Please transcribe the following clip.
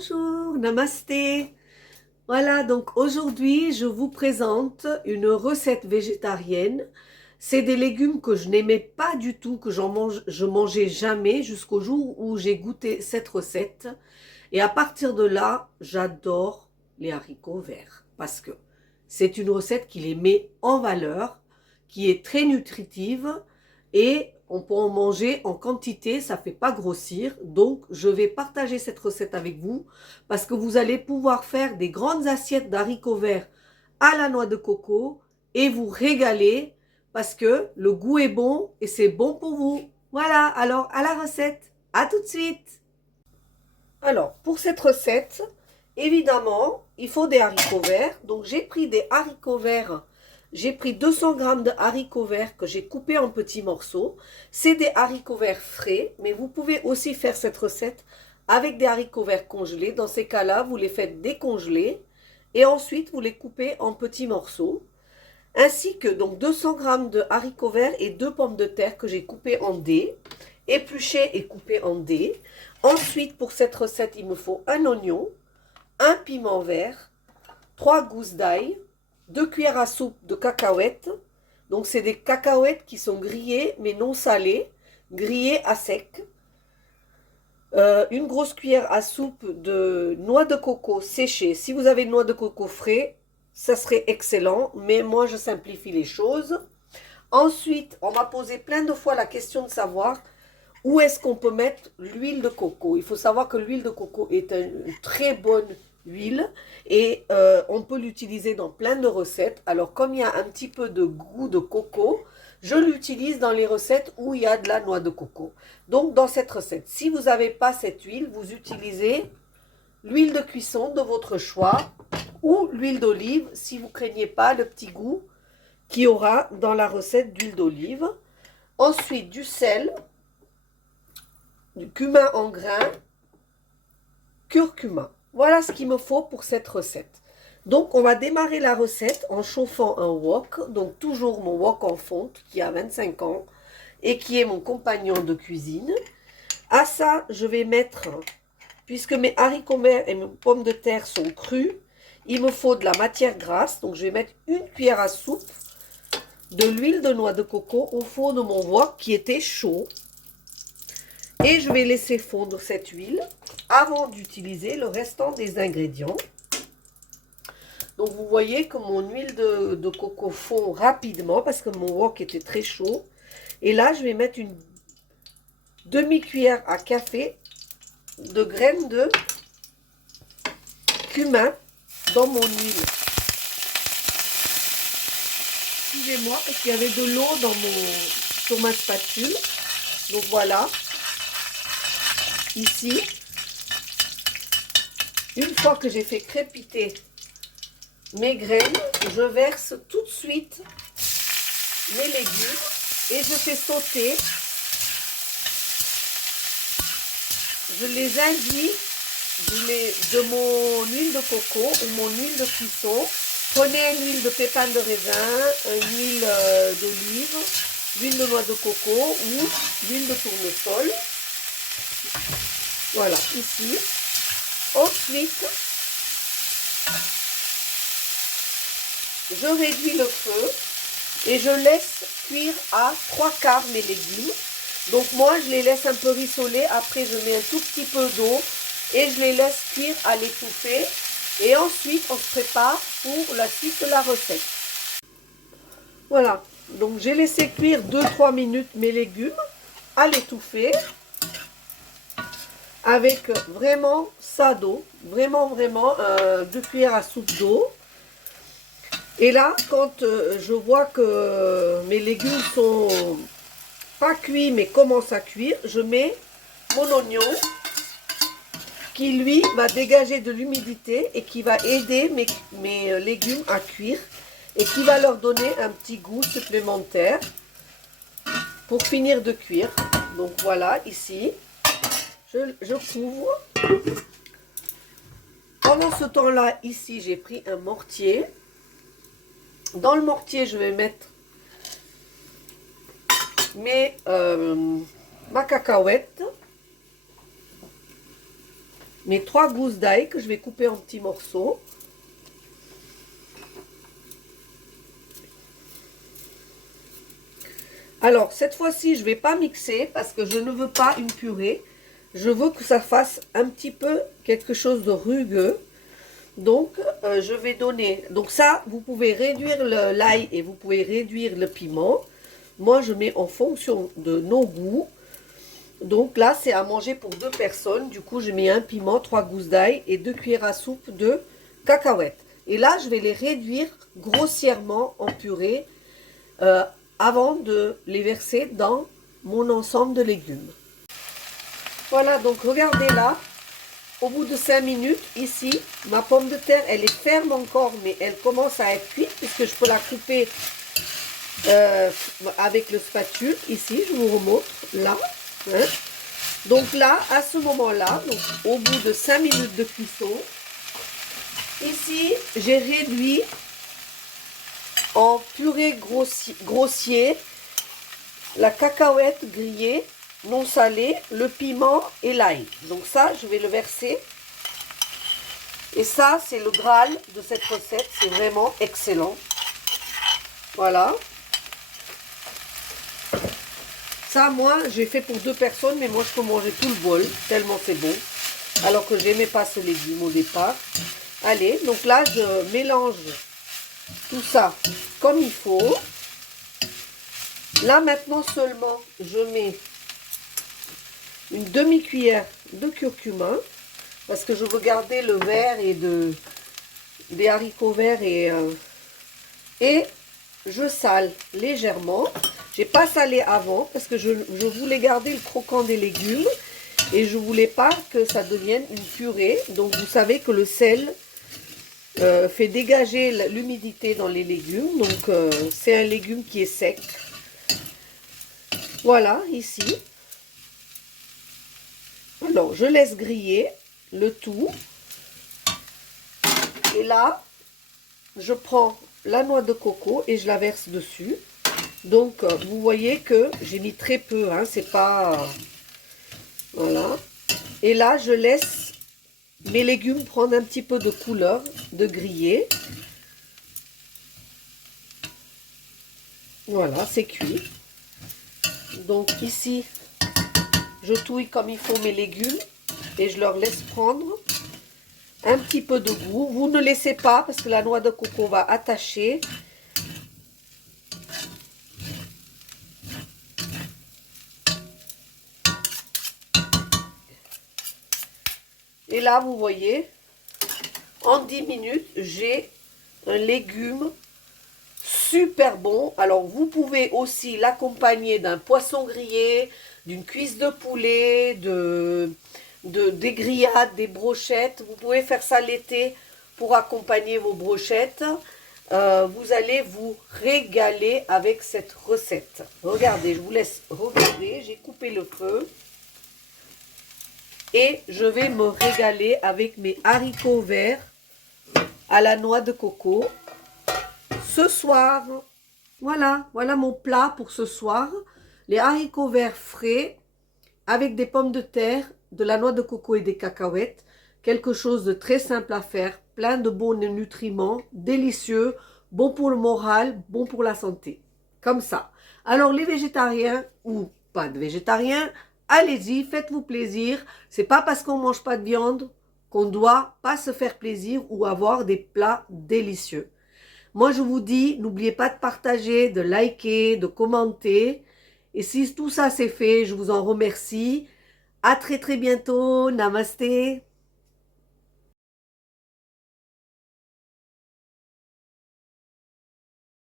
Bonjour, namasté. Voilà, donc aujourd'hui, je vous présente une recette végétarienne. C'est des légumes que je n'aimais pas du tout, que je mangeais jamais jusqu'au jour où j'ai goûté cette recette. Et à partir de là, j'adore les haricots verts parce que c'est une recette qui les met en valeur, qui est très nutritive et on peut en manger en quantité, ça ne fait pas grossir. Donc, je vais partager cette recette avec vous parce que vous allez pouvoir faire des grandes assiettes d'haricots verts à la noix de coco et vous régaler parce que le goût est bon et c'est bon pour vous. Voilà, alors à la recette. À tout de suite. Alors, pour cette recette, évidemment, il faut des haricots verts. Donc, j'ai pris des haricots verts. J'ai pris 200 grammes de haricots verts que j'ai coupés en petits morceaux. C'est des haricots verts frais, mais vous pouvez aussi faire cette recette avec des haricots verts congelés. Dans ces cas-là, vous les faites décongeler et ensuite vous les coupez en petits morceaux. Ainsi que donc 200 grammes de haricots verts et 2 pommes de terre que j'ai coupées en dés, épluchées et coupées en dés. Ensuite, pour cette recette, il me faut un oignon, un piment vert, 3 gousses d'ail, 2 cuillères à soupe de cacahuètes. Donc, c'est des cacahuètes qui sont grillées, mais non salées, grillées à sec. Une grosse cuillère à soupe de noix de coco séchée. Si vous avez noix de coco frais, ça serait excellent, mais moi, je simplifie les choses. Ensuite, on m'a posé plein de fois la question de savoir où est-ce qu'on peut mettre l'huile de coco. Il faut savoir que l'huile de coco est une très bonne huile et on peut l'utiliser dans plein de recettes. Alors, comme il y a un petit peu de goût de coco, je l'utilise dans les recettes où il y a de la noix de coco. Donc, dans cette recette, si vous n'avez pas cette huile, vous utilisez l'huile de cuisson de votre choix ou l'huile d'olive si vous ne craignez pas le petit goût qu'il y aura dans la recette d'huile d'olive. Ensuite, du sel, du cumin en grains, curcuma. Voilà ce qu'il me faut pour cette recette. Donc, on va démarrer la recette en chauffant un wok. Donc, toujours mon wok en fonte qui a 25 ans et qui est mon compagnon de cuisine. À ça, je vais mettre, puisque mes haricots verts et mes pommes de terre sont crus, il me faut de la matière grasse. Donc, je vais mettre une cuillère à soupe de l'huile de noix de coco au four de mon wok qui était chaud. Et je vais laisser fondre cette huile avant d'utiliser le restant des ingrédients. Donc vous voyez que mon huile de coco fond rapidement parce que mon wok était très chaud. Et là, je vais mettre une demi-cuillère à café de graines de cumin dans mon huile. Excusez-moi parce qu'il y avait de l'eau sur ma spatule. Donc voilà. Ici, une fois que j'ai fait crépiter mes graines, je verse tout de suite mes légumes et je fais sauter. Je les induis de mon huile de coco ou mon huile de cuisson. Prenez une huile de pépins de raisin, une huile d'olive, l'huile de noix de coco ou l'huile de tournesol. Voilà, ici. Ensuite, je réduis le feu et je laisse cuire à 3/4 mes légumes. Donc moi, je les laisse un peu rissoler. Après, je mets un tout petit peu d'eau et je les laisse cuire à l'étouffée. Et ensuite, on se prépare pour la suite de la recette. Voilà, donc j'ai laissé cuire 2-3 minutes mes légumes à l'étouffée. Avec vraiment ça d'eau, vraiment 2 cuillères à soupe d'eau. Et là, quand je vois que mes légumes sont pas cuits mais commencent à cuire, je mets mon oignon qui lui va dégager de l'humidité et qui va aider mes légumes à cuire et qui va leur donner un petit goût supplémentaire pour finir de cuire. Donc voilà, ici. Je couvre. Pendant ce temps-là, ici, j'ai pris un mortier. Dans le mortier, je vais mettre ma cacahuète. mes 3 gousses d'ail que je vais couper en petits morceaux. Alors, cette fois-ci, je ne vais pas mixer parce que je ne veux pas une purée. Je veux que ça fasse un petit peu quelque chose de rugueux. Donc, je vais donner... Donc ça, vous pouvez réduire l'ail et vous pouvez réduire le piment. Moi, je mets en fonction de nos goûts. Donc là, c'est à manger pour 2 personnes. Du coup, je mets un piment, 3 gousses d'ail et 2 cuillères à soupe de cacahuètes. Et là, je vais les réduire grossièrement en purée avant de les verser dans mon ensemble de légumes. Voilà, donc regardez là. Au bout de 5 minutes, ici, ma pomme de terre, elle est ferme encore, mais elle commence à être cuite, puisque je peux la couper avec le spatule. Ici, je vous remontre, là. Hein. Donc là, à ce moment-là, au bout de 5 minutes de cuisson, ici, j'ai réduit en purée grossier la cacahuète grillée, non salée, le piment et l'ail. Donc ça, je vais le verser. Et ça, c'est le Graal de cette recette. C'est vraiment excellent. Voilà. Ça, moi, j'ai fait pour 2 personnes, mais moi, je peux manger tout le bol, tellement c'est bon. Alors que je n'aimais pas ce légume au départ. Allez, donc là, je mélange tout ça comme il faut. Là, maintenant seulement, je mets une demi-cuillère de curcuma, parce que je veux garder le vert et des haricots verts et je sale légèrement. J'ai pas salé avant parce que je voulais garder le croquant des légumes et je voulais pas que ça devienne une purée. Donc vous savez que le sel fait dégager l'humidité dans les légumes. Donc c'est un légume qui est sec. Voilà, ici. Alors, je laisse griller le tout. Et là, je prends la noix de coco et je la verse dessus. Donc, vous voyez que j'ai mis très peu, hein, c'est pas... Voilà. Et là, je laisse mes légumes prendre un petit peu de couleur, de griller. Voilà, c'est cuit. Donc ici, je touille comme il faut mes légumes et je leur laisse prendre un petit peu de goût. Vous ne laissez pas parce que la noix de coco va attacher. Et là, vous voyez, en 10 minutes, j'ai un légume super bon. Alors, vous pouvez aussi l'accompagner d'un poisson grillé, d'une cuisse de poulet, des grillades, des brochettes. Vous pouvez faire ça l'été pour accompagner vos brochettes. Vous allez vous régaler avec cette recette. Regardez, je vous laisse regarder. J'ai coupé le feu. Et je vais me régaler avec mes haricots verts à la noix de coco ce soir. Voilà mon plat pour ce soir. Les haricots verts frais avec des pommes de terre, de la noix de coco et des cacahuètes. Quelque chose de très simple à faire, plein de bons nutriments, délicieux, bon pour le moral, bon pour la santé. Comme ça. Alors les végétariens ou pas de végétariens, allez-y, faites-vous plaisir. C'est pas parce qu'on mange pas de viande qu'on doit pas se faire plaisir ou avoir des plats délicieux. Moi, je vous dis, n'oubliez pas de partager, de liker, de commenter. Et si tout ça c'est fait, je vous en remercie. À très très bientôt. Namasté.